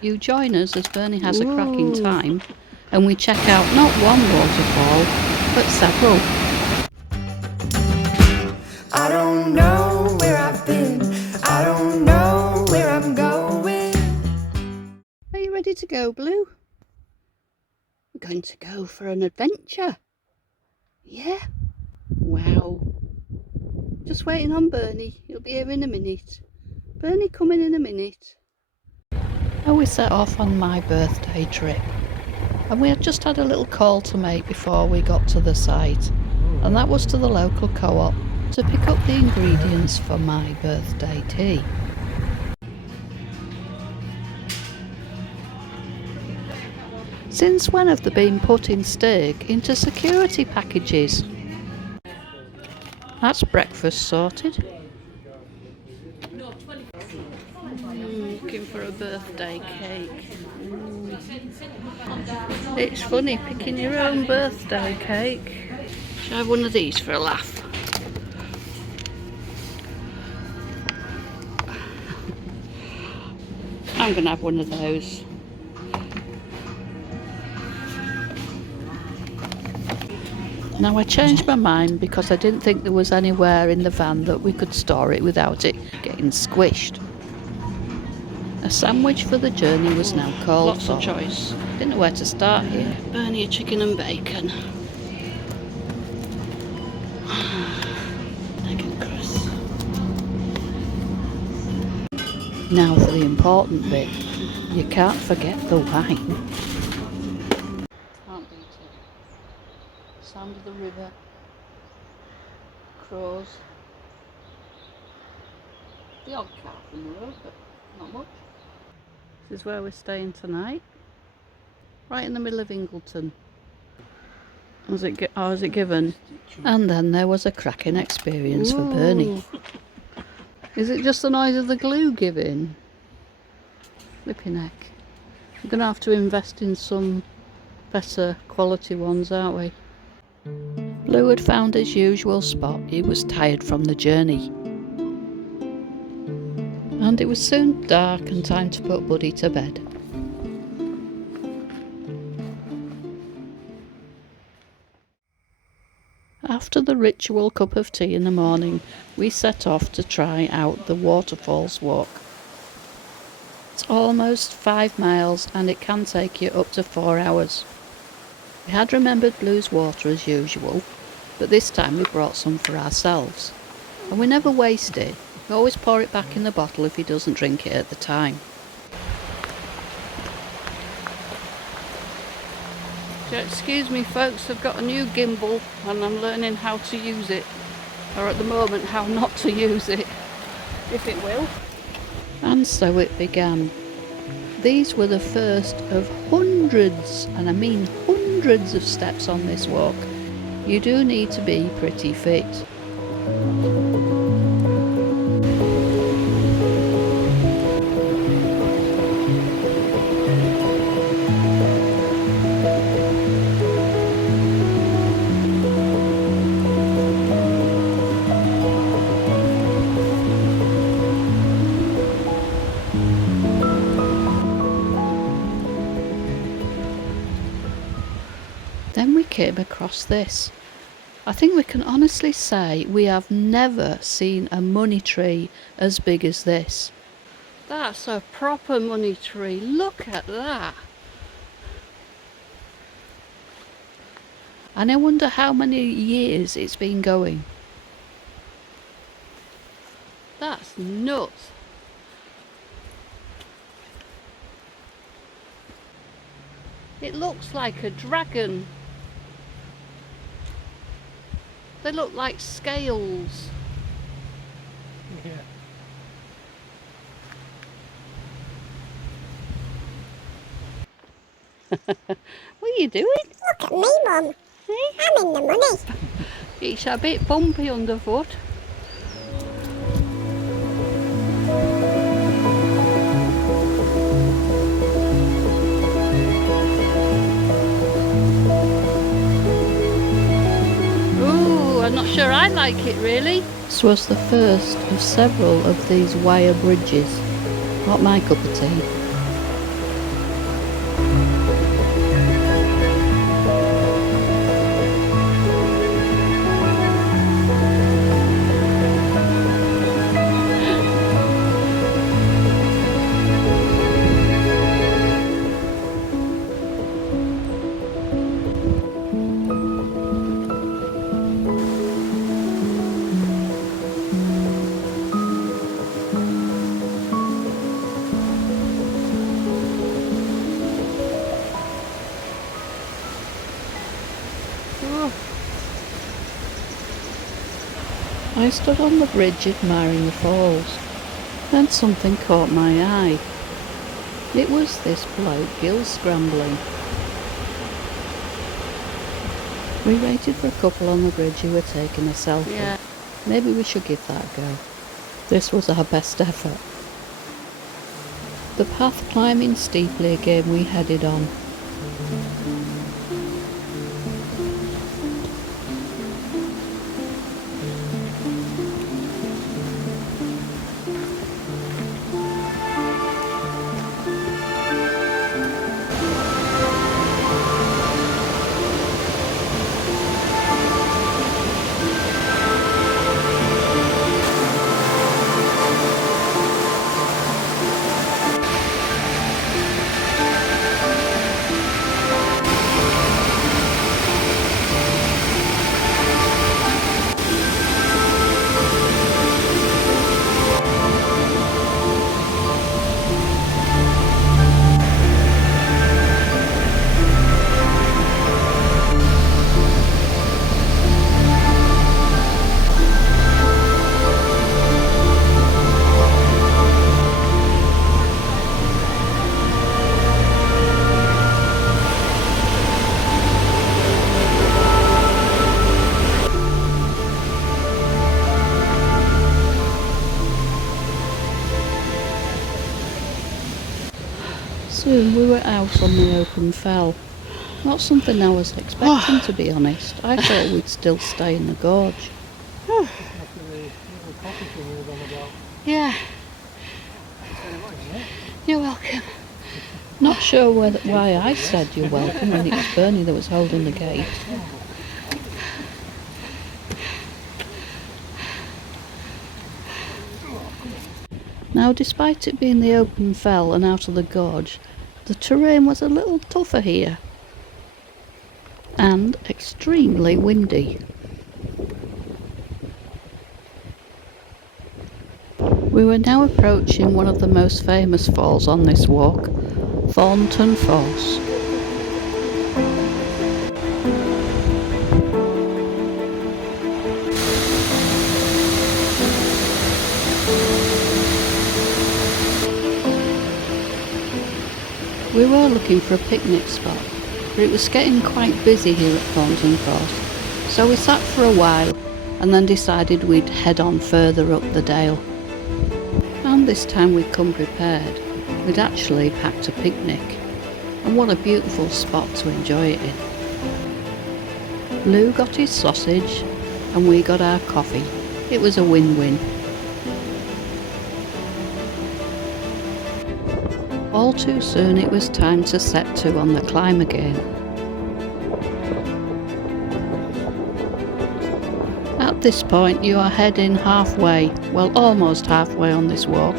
You join us as Bernie has a cracking time and we check out not one waterfall, but several. I don't know where I've been, I don't know where I'm going. Are you ready to go, Blue? We're going to go for an adventure. Yeah? Wow. Just waiting on Bernie. He'll be here in a minute. Bernie coming in a minute. Now we set off on my birthday trip. And we had just had a little call to make before we got to the site. And that was to the local co-op to pick up the ingredients for my birthday tea. Since when have they been putting steak into security packages? That's breakfast sorted. Looking for a birthday cake. It's funny picking your own birthday cake. Should I have one of these for a laugh? I'm going to have one of those. Now I changed my mind because I didn't think there was anywhere in the van that we could store it without it getting squished. A sandwich for the journey was now called for. Lots of choice. Didn't know where to start here. Bernie a chicken and bacon. Egg and crust. Now for the important bit. You can't forget the wine. Can't beat it. Sound of the river. Crows. The odd car from the road, but not much. This is where we're staying tonight. Right in the middle of Ingleton. Was it given? And then there was a cracking experience for Bernie. Is it just the noise of the glue giving? Flipping heck. We're going to have to invest in some better quality ones, aren't we? Blue had found his usual spot. He was tired from the journey. And it was soon dark and time to put Buddy to bed. After the ritual cup of tea in the morning, we set off to try out the waterfalls walk. It's almost 5 miles and it can take you up to 4 hours. We had remembered Blue's water as usual, but this time we brought some for ourselves. And we never waste it. We always pour it back in the bottle if he doesn't drink it at the time. Excuse me folks, I've got a new gimbal and I'm learning how to use it. Or at the moment how not to use it, if it will. And so it began. These were the first of hundreds, and I mean hundreds of steps on this walk. You do need to be pretty fit. Then we came across this. I think we can honestly say we have never seen a money tree as big as this. That's a proper money tree. Look at that. And I wonder how many years it's been going. That's nuts. It looks like a dragon. They look like scales. Yeah. What are you doing? Look at me, Mum. Hey? I'm in the money. It's a bit bumpy underfoot. Ooh, I'm not sure I like it really. This was the first of several of these wire bridges. Not my cup of tea. I stood on the bridge admiring the falls. Then something caught my eye. It was this bloke gill scrambling. We waited for a couple on the bridge who were taking a selfie. Yeah. Maybe we should give that a go. This was our best effort. The path climbing steeply again, we headed on. Soon we were out on the open fell. Not something I was expecting, to be honest. I thought we'd still stay in the gorge. After the little cottage we were on about. Yeah, Very much, yeah. you're welcome. Not sure why I said you're welcome when it was Bernie that was holding the gate. Now, despite it being the open fell and out of the gorge, the terrain was a little tougher here and extremely windy. We were now approaching one of the most famous falls on this walk, Thornton Falls. We were looking for a picnic spot, but it was getting quite busy here at Thornton Falls, so we sat for a while and then decided we'd head on further up the dale. And this time we'd come prepared. We'd actually packed a picnic, and what a beautiful spot to enjoy it in. Lou got his sausage and we got our coffee. It was a win-win. All too soon it was time to set to on the climb again. At this point you are heading halfway, well almost halfway on this walk.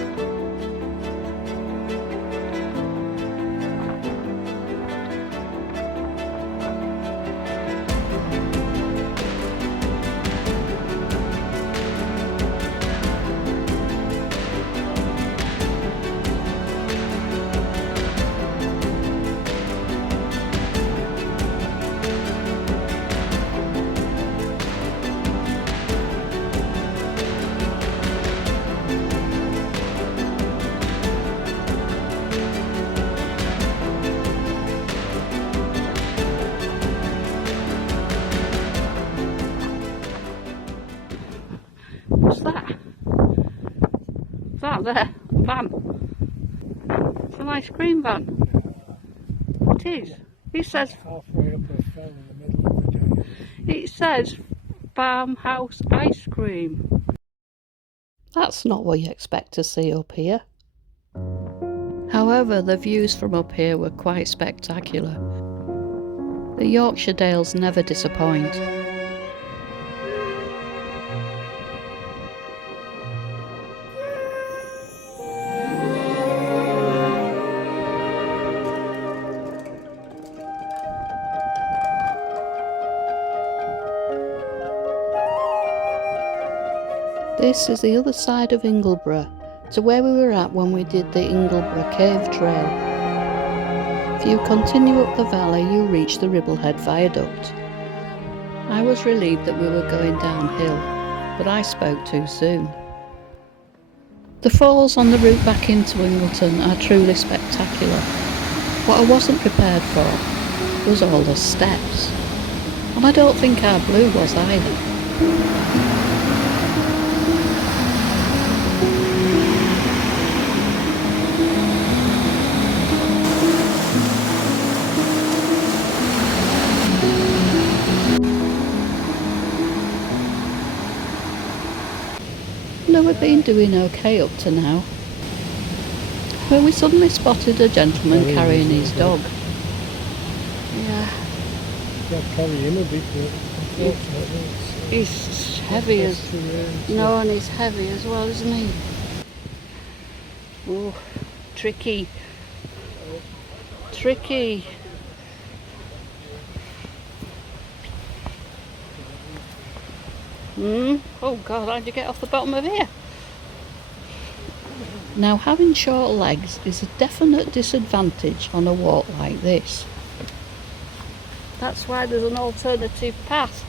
What's that? Is that there? A van? It's an ice cream van. It is. It says, Halfway up a fell in the middle of the day. it says farmhouse ice cream. That's not what you expect to see up here. However, the views from up here were quite spectacular. The Yorkshire Dales never disappoint. This is the other side of Ingleborough, to where we were at when we did the Ingleborough Cave Trail. If you continue up the valley, you reach the Ribblehead Viaduct. I was relieved that we were going downhill, but I spoke too soon. The falls on the route back into Ingleton are truly spectacular. What I wasn't prepared for was all the steps. And I don't think our Blue was either. No, we've been doing okay up to now. But we suddenly spotted a gentleman carrying his dog. Yeah. You can't carry him a bit, but unfortunately He's heavy as... No, and he's heavy as well, isn't he? Oh, tricky. Tricky. Oh God, how'd you get off the bottom of here? Now, having short legs is a definite disadvantage on a walk like this. That's why there's an alternative path.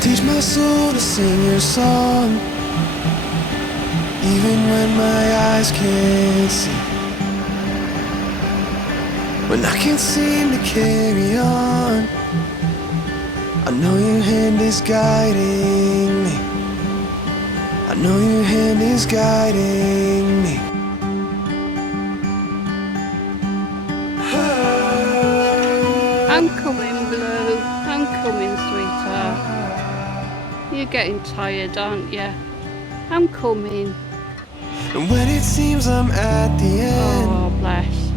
Teach my soul to sing your song, even when my eyes can't see. When I can't seem to carry on, I know your hand is guiding me. I know your hand is guiding me. I'm coming, Blue. I'm coming, sweetheart. You're getting tired, aren't you? I'm coming. And when it seems I'm at the end, Oh, bless.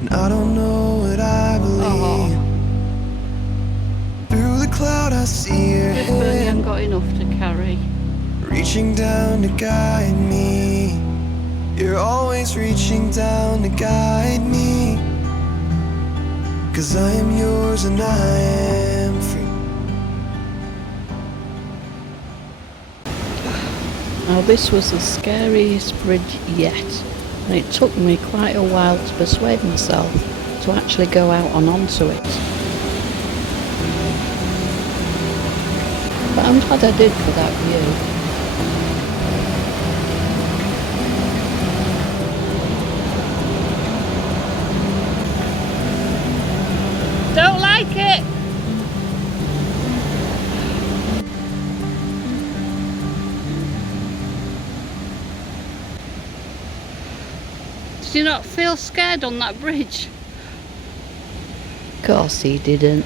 and I don't know what I believe. Through the cloud I see your Just really haven't hand, got enough to carry. reaching down to guide me. You're always reaching down to guide me. 'Cause I am yours and I am free. Now, this was the scariest bridge yet, and it took me quite a while to persuade myself to actually go out and onto it. But I'm glad I did for that view. Don't like it! Did you not feel scared on that bridge? Of course he didn't.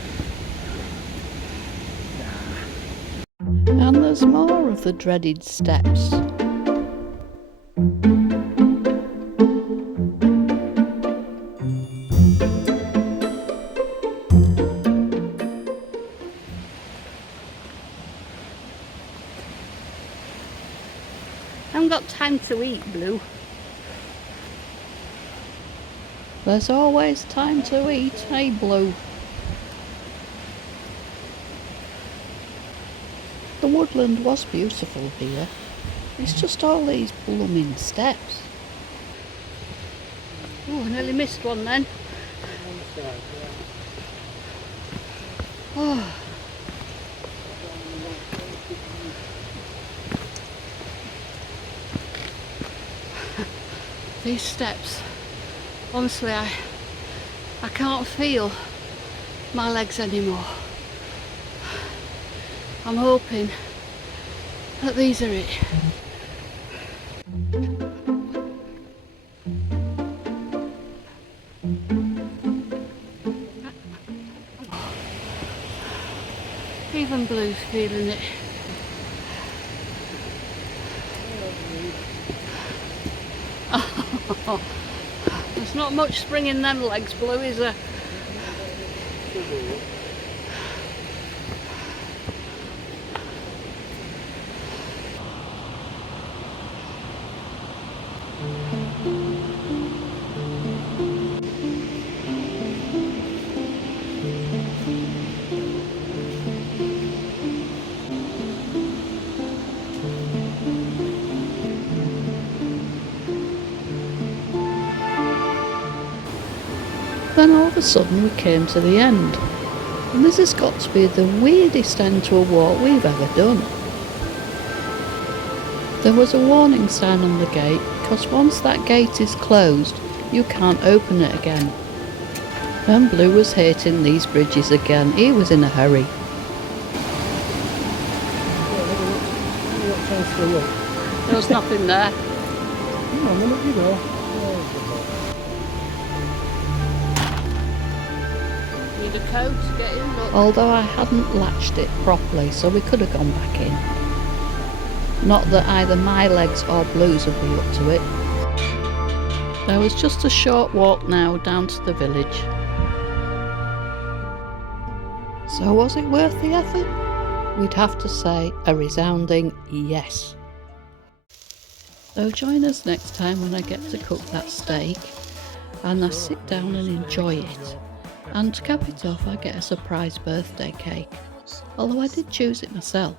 And there's more of the dreaded steps. I haven't got time to eat, Blue. There's always time to eat, hey Blue? The woodland was beautiful here. It's just all these blooming steps. Oh, I nearly missed one then. Oh. These steps, honestly, I can't feel my legs anymore. I'm hoping that these are it. Even Blue's feeling it. There's not much spring in them legs, Blue, is there? then all of a sudden we came to the end. And this has got to be the weirdest end to a walk we've ever done. There was a warning sign on the gate, because once that gate is closed, you can't open it again. And Blue was hating these bridges again. He was in a hurry. There was nothing there. Hang on a minute, you go. Need a code to get in, look. Although I hadn't latched it properly, so we could have gone back in. Not that either my legs or Blue's would be up to it. There was just a short walk now down to the village. So was it worth the effort? We'd have to say a resounding yes. So join us next time when I get to cook that steak and I sit down and enjoy it. And to cap it off, I get a surprise birthday cake. Although I did choose it myself.